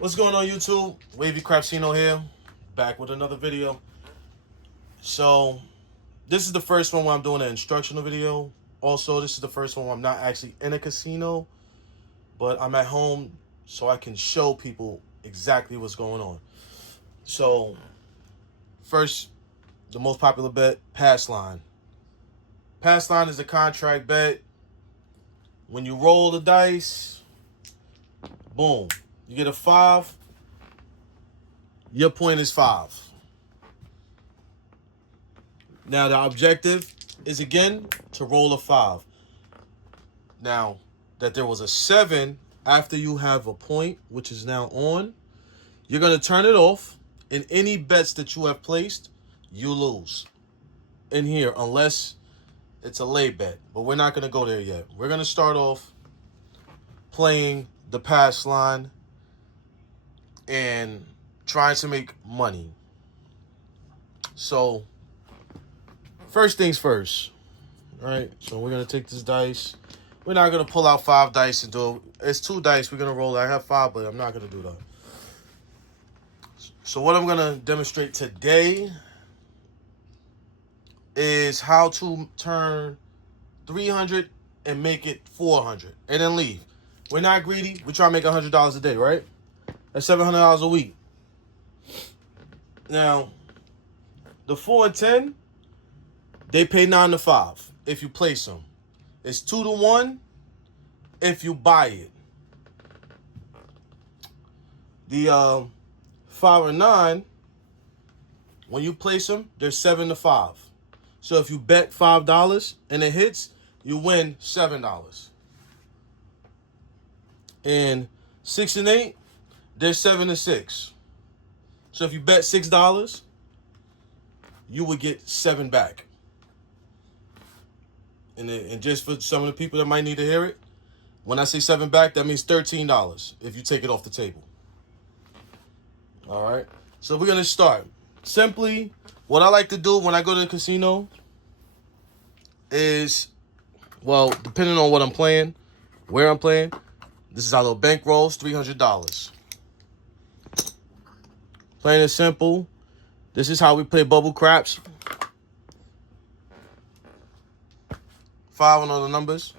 What's going on, YouTube? Wavy Crapsino here, back with another video. So, this is the first one where I'm doing an instructional video. Also, this is the first one where I'm not actually in a casino, but I'm at home so I can show people exactly what's going on. So, first, the most popular bet, pass line. Pass line is a contract bet. When you roll the dice, boom, you get a 5. Your point is 5. Now, the objective is, again, to roll a 5. Now, that there was a 7 after you have a point, which is now on, you're going to turn it off. And any bets that you have placed, you lose in here, unless it's a lay bet. But we're not going to go there yet. We're going to start off playing the pass line and trying to make money. So, first things first. All right, so we're going to take this dice. We're not going to pull out 5 dice and do it. It's 2 dice. We're going to roll. I have 5, but I'm not going to do that. So what I'm going to demonstrate today is how to turn 300 and make it 400 and then leave. We're not greedy. We're trying to make $100 a day, right? That's $700 a week. Now, the 4 and 10, they pay 9 to 5 if you place them. It's 2 to 1 if you buy it. The 5 and 9, when you place them, they're 7 to 5. So if you bet $5 and it hits, you win $7. And 6 and 8, they're 7 to 6. So if you bet $6, you would get 7 back. And just for some of the people that might need to hear it, when I say 7 back, that means $13 if you take it off the table. All right. So we're going to start. Simply, what I like to do when I go to the casino is, well, depending on what I'm playing, where I'm playing, this is our little bankrolls, $300. Plain and simple. This is how we play bubble craps. 5 on all the numbers.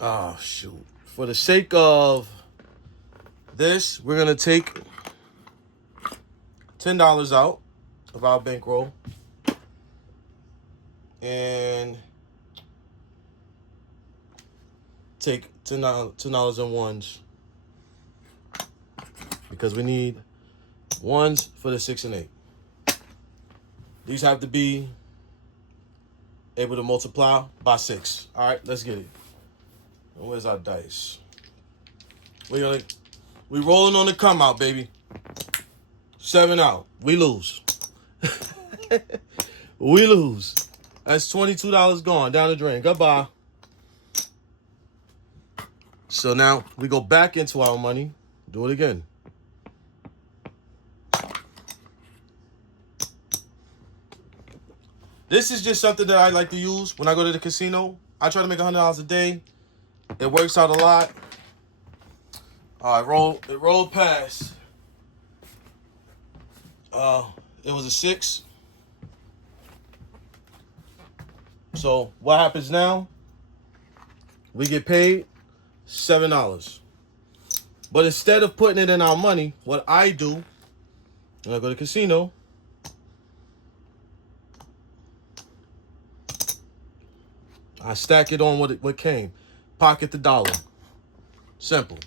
Oh, shoot. For the sake of this, we're going to take $10 out of our bankroll. And take $10 in ones. Because we need ones for the 6 and 8. These have to be able to multiply by 6. All right, let's get it. And where's our dice? We rolling on the come out, baby. 7 out. We lose. We lose. That's $22 gone down the drain. Goodbye. So now we go back into our money. Do it again. This is just something that I like to use when I go to the casino. I try to make $100 a day. It works out a lot. All right, it rolled past. It was a 6. So what happens now? We get paid $7. But instead of putting it in our money, what I do when I go to the casino, I stack it on what came. Pocket the dollar. Simple.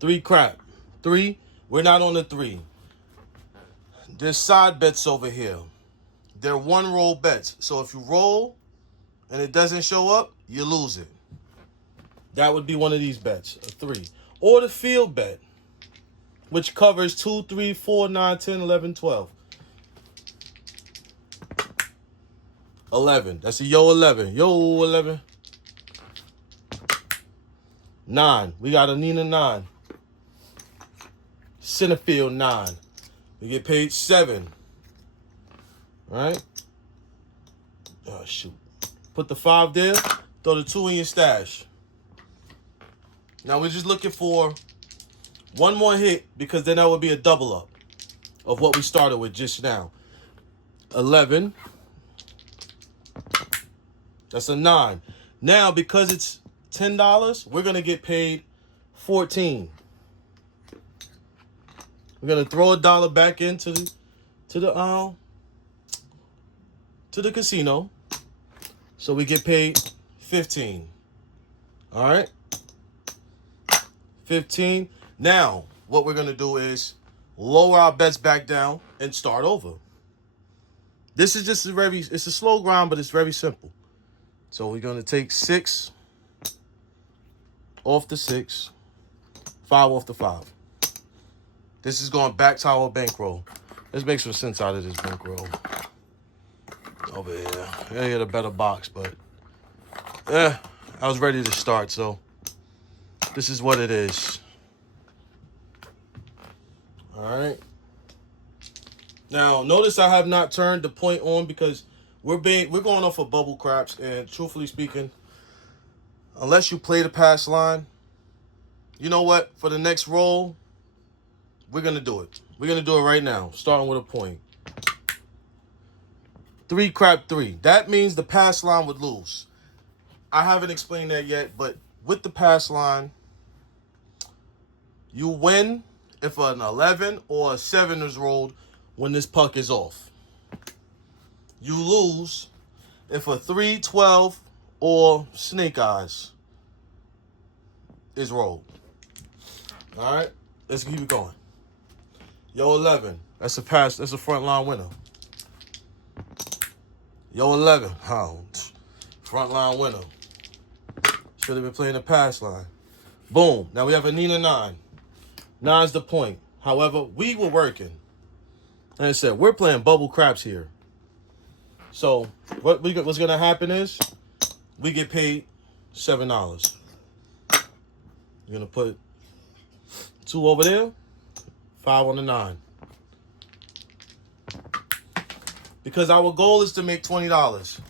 3 crap. 3. We're not on the 3. There's side bets over here. They're 1 roll bets. So if you roll and it doesn't show up, you lose it. That would be one of these bets, a 3. Or the field bet, which covers 2, 3, 4, 9, 10, 11, 12. 11. That's a yo 11. Yo 11. 9. We got a Nina 9. Centerfield 9. We get paid 7. Right? Oh, shoot. Put the 5 there. Throw the 2 in your stash. Now we're just looking for one more hit because then that would be a double up of what we started with just now. 11. That's a 9. Now, because it's $10, we're going to get paid 14. We're going to throw $1 back into the casino. So we get paid 15. All right? 15. Now, what we're going to do is lower our bets back down and start over. This is just it's a slow grind, but it's very simple. So we're going to take 6 off the 6, 5 off the 5. This is going back to our bankroll. Let's make some sense out of this bankroll. Over here. I get a better box, but I was ready to start, so this is what it is. All right. Now, notice I have not turned the point on because we're going off of bubble craps, and truthfully speaking, unless you play the pass line, you know what? For the next roll, we're gonna do it. We're gonna do it right now, starting with a point. 3 crap 3. That means the pass line would lose. I haven't explained that yet, but with the pass line, you win if an 11 or a 7 is rolled when this puck is off. You lose if a 3, 12, or snake eyes is rolled. All right, let's keep it going. Yo, 11. That's a pass. That's a front line winner. Yo, 11. Front line winner. Should have been playing the pass line. Boom. Now we have a Nina 9. 9's the point. However, we were working. And I said, we're playing bubble craps here. So what's going to happen is we get paid $7. You're going to put 2 over there, 5 on the 9. Because our goal is to make $20.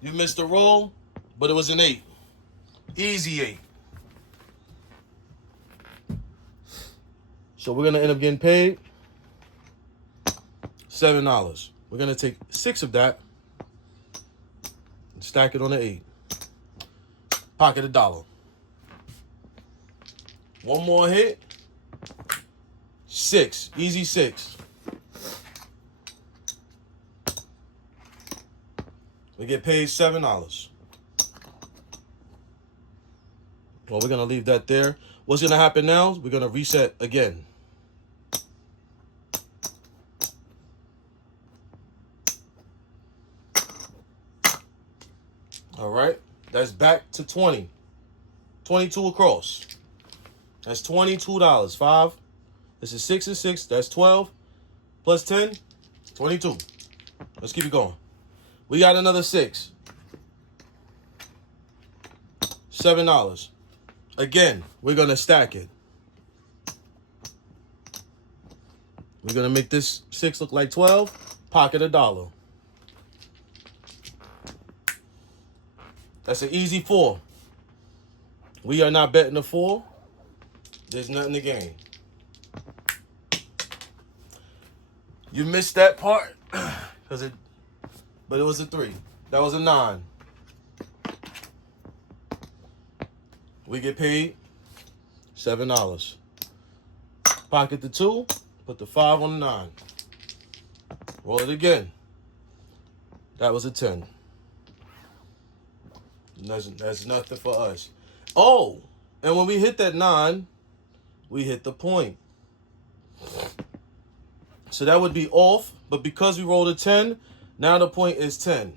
You missed a roll, but it was an 8. Easy 8. So we're going to end up getting paid $7. We're going to take 6 of that and stack it on the 8. Pocket $1. One more hit. 6. Easy 6. We get paid $7. Well, we're going to leave that there. What's going to happen now is we're going to reset again. All right. That's back to 20. 22 across. That's $22. 5. This is 6 and 6. That's 12. Plus 10. 22. Let's keep it going. We got another 6. $7. Again, we're going to stack it. We're going to make this 6 look like 12. Pocket $1. That's an easy 4. We are not betting the 4. There's nothing to gain. You missed that part but it was a 3. That was a 9. We get paid $7. Pocket the 2, put the 5 on the 9. Roll it again. That was a 10. That's nothing for us. Oh, and when we hit that 9, we hit the point. So that would be off, but because we rolled a 10, now the point is 10.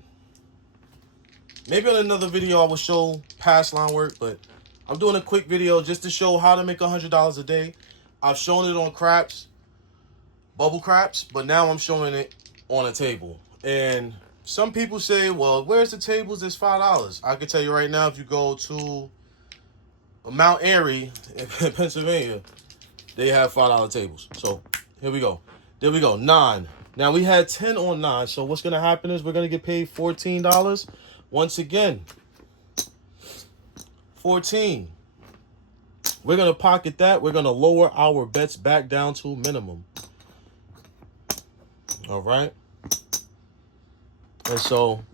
Maybe on another video I will show pass line work, but I'm doing a quick video just to show how to make $100 a day. I've shown it on craps, bubble craps, but now I'm showing it on a table. And some people say, well, where's the tables? It's $5. I can tell you right now, if you go to Mount Airy in Pennsylvania, they have $5 tables. So here we go. There we go. 9. Now we had 10 on 9. So what's going to happen is we're going to get paid $14. Once again, 14. We're going to pocket that. We're going to lower our bets back down to minimum. All right. And so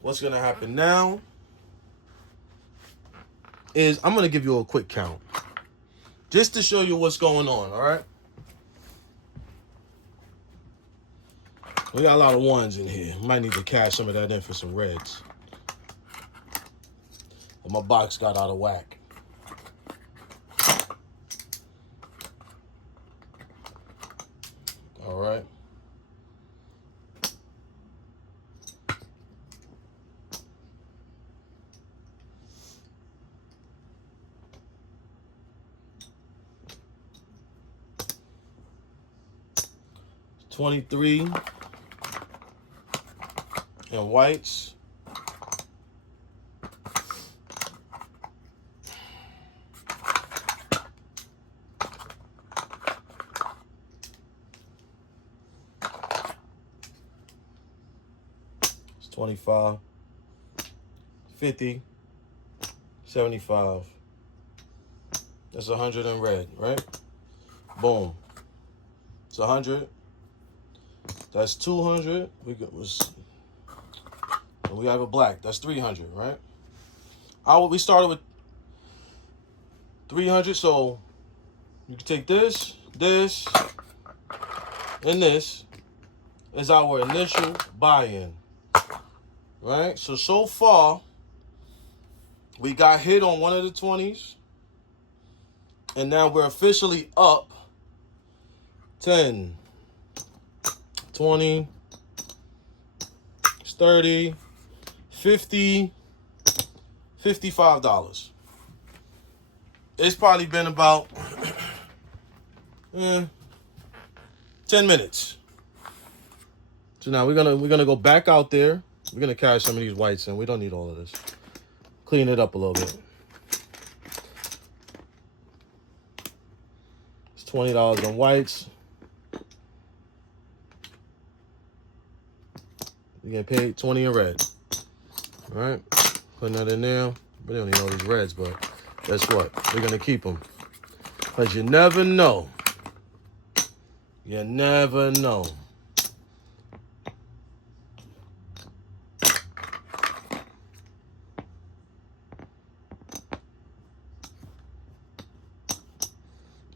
what's going to happen now is I'm going to give you a quick count just to show you what's going on. All right. We got a lot of ones in here. Might need to cash some of that in for some reds. And my box got out of whack. All right. $23 and whites. It's 25, 50, 75. That's 100 in red, right? Boom. It's 100. That's 200. We have a black. That's 300, right? We started with 300, so you can take this, and this is our initial buy-in, right? So far, we got hit on one of the 20s, and now we're officially up 10, 20, 30, 50, $55. It's probably been about 10 minutes. So now we're gonna go back out there. We're gonna cash some of these whites in. We don't need all of this. Clean it up a little bit. It's $20 on whites. You get paid 20 in red. All right, putting that in there. We don't need all these reds, but guess what? We're gonna keep them, cause you never know. You never know.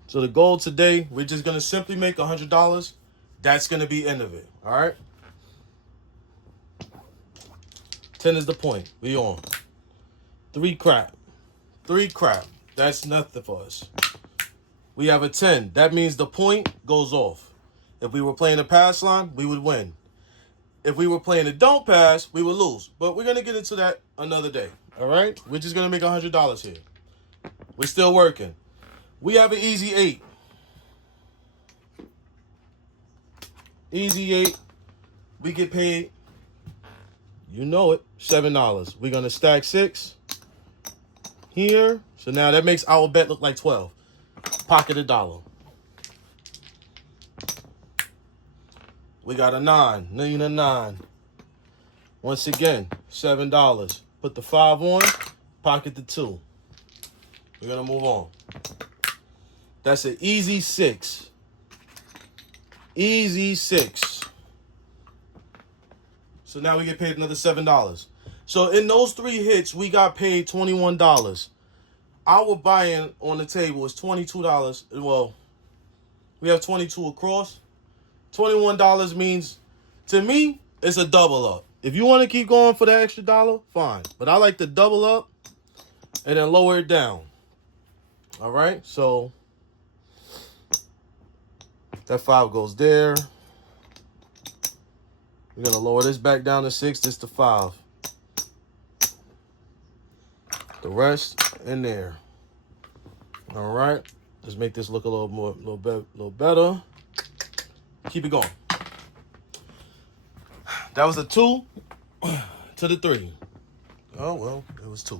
So the goal today, we're just gonna simply make $100. That's gonna be end of it. All right. 10 is the point. We on. 3 crap. That's nothing for us. We have a 10. That means the point goes off. If we were playing a pass line, we would win. If we were playing a don't pass, we would lose. But we're going to get into that another day. All right? We're just going to make $100 here. We're still working. We have an easy 8. Easy 8. We get paid, you know it, $7. We're going to stack 6 here. So now that makes our bet look like 12. Pocket $1. We got a 9. Need a 9. Once again, $7. Put the 5 on. Pocket the 2. We're going to move on. That's an easy 6. Easy 6. So now we get paid another $7. So in those 3 hits, we got paid $21. Our buy-in on the table is $22. Well, we have 22 across. $21 means, to me, it's a double up. If you want to keep going for that extra $1, fine. But I like to double up and then lower it down. All right, so that 5 goes there. We're going to lower this back down to 6. This to 5. The rest in there. All right. Let's make this look a little better. Keep it going. That was a 2 to the 3. Oh, well, it was 2.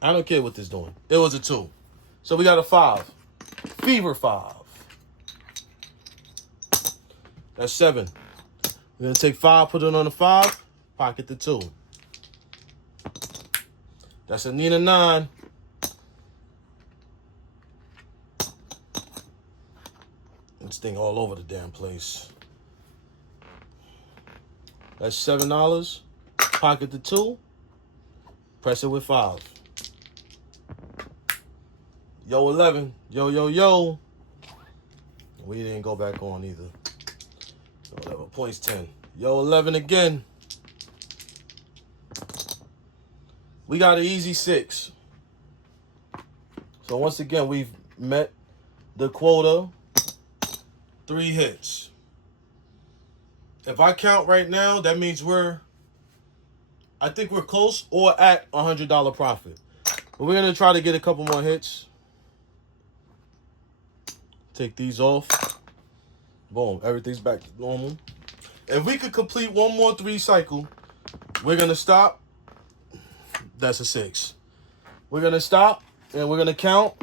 I don't care what this is doing. It was a 2. So we got a 5. Fever 5. That's 7. We're going to take 5, put it on the 5. Pocket the 2. That's a Nina 9. This thing all over the damn place. That's $7. Pocket the 2. Press it with 5. Yo, 11. Yo, yo, yo. We didn't go back on either. Whatever. Points 10. Yo, 11 again. We got an easy 6. So once again, we've met the quota. 3 hits. If I count right now, that means I think we're close or at $100 profit. But we're going to try to get a couple more hits. Take these off. Boom. Everything's back to normal. If we could complete one more 3 cycle, we're going to stop. That's a 6. We're going to stop and we're going to count.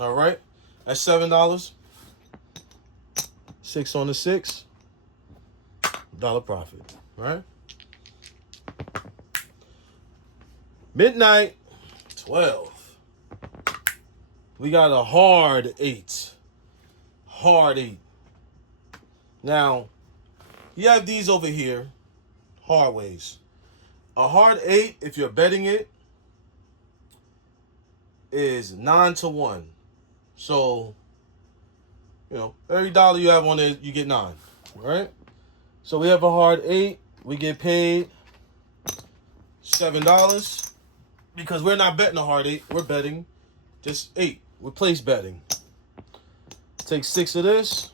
All right. That's $7. 6 on the 6. Dollar profit. Right? Midnight. 12. We got a hard 8. Hard 8. Now, you have these over here. Hard ways. A hard 8, if you're betting it, is 9-1. So, every dollar you have on there, you get 9. Right? So we have a hard 8. We get paid $7 because we're not betting a hard 8. We're betting just 8. We're place betting. Take 6 of this.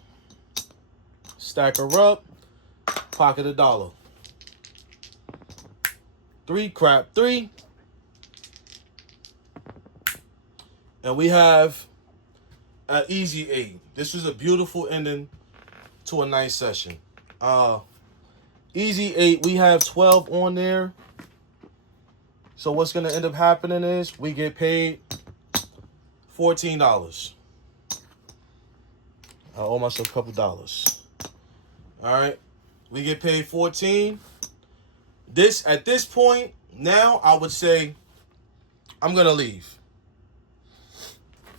Stack her up. Pocket $1. 3 crap 3. And we have an easy 8. This was a beautiful ending to a nice session. Easy 8. We have 12 on there. So what's going to end up happening is we get paid $14. I owe myself a couple dollars. All right. We get paid 14. At this point, now I would say I'm going to leave.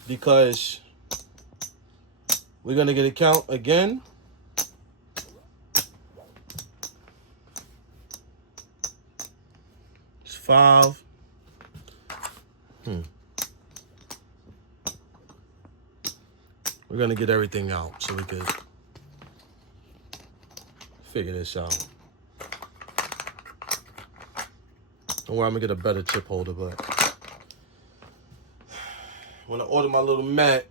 Because we're going to get a count again. It's 5. We're going to get everything out so we could figure this out. Don't worry, I'm going to get a better chip holder, but when I ordered my little mat,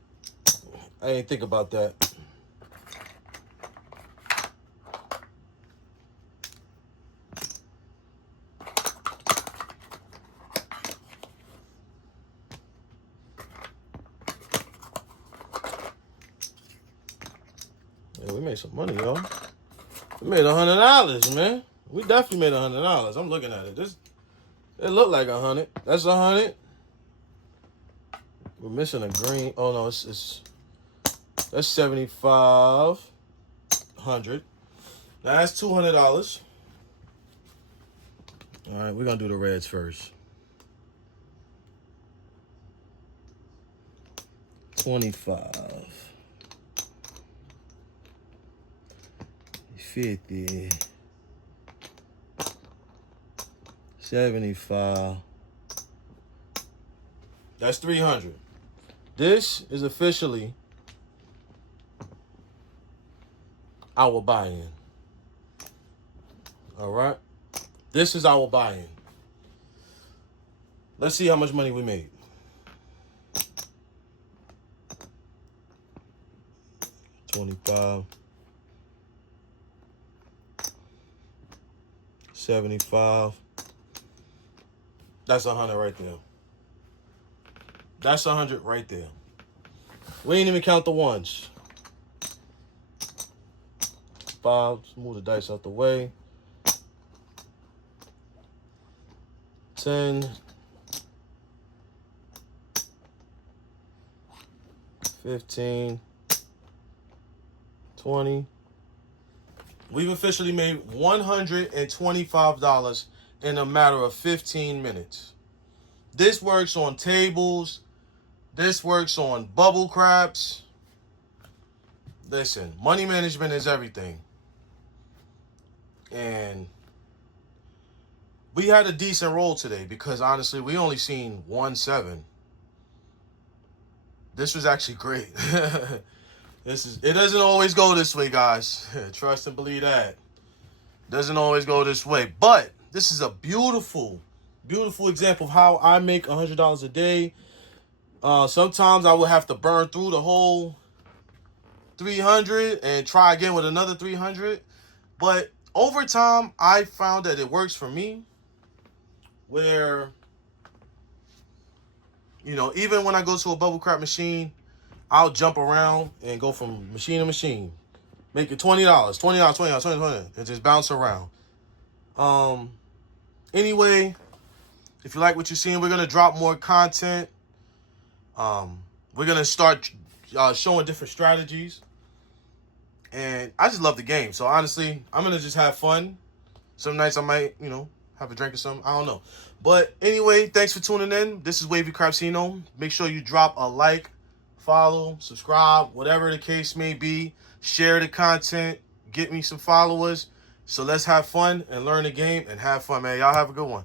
I didn't think about that. Yeah, we made some money, y'all. We made $100, man. We definitely made $100. I'm looking at it. It looked like 100. That's 100. We're missing a green. Oh no, that's 75. 100. Now that's $200. All right, we're gonna do the reds first. 25. 50. 75. That's 300. This is officially our buy-in. All right? This is our buy-in. Let's see how much money we made. $25. 75. That's 100 right there. That's 100 right there. We ain't even count the ones. 5. Let's move the dice out the way. 10. 15. 20. We've officially made $125 in a matter of 15 minutes. This works on tables. This works on bubble craps. Listen, money management is everything. And we had a decent roll today because honestly, we only seen 1-7. This was actually great. It doesn't always go this way, guys. Trust and believe that. Doesn't always go this way. But this is a beautiful, beautiful example of how I make $100 a day. Sometimes I will have to burn through the whole 300 and try again with another 300. But over time, I found that it works for me. Where, you know, even when I go to a bubble crap machine, I'll jump around and go from machine to machine. Make it $20, $20, and just bounce around. Anyway, if you like what you're seeing, we're going to drop more content. We're going to start showing different strategies. And I just love the game. So honestly, I'm going to just have fun. Some nights I might, you know, have a drink or something. I don't know. But anyway, thanks for tuning in. This is Wavy Crapsino. Make sure you drop a like, follow, subscribe, whatever the case may be. Share the content. Get me some followers. So let's have fun and learn the game and have fun, man. Y'all have a good one.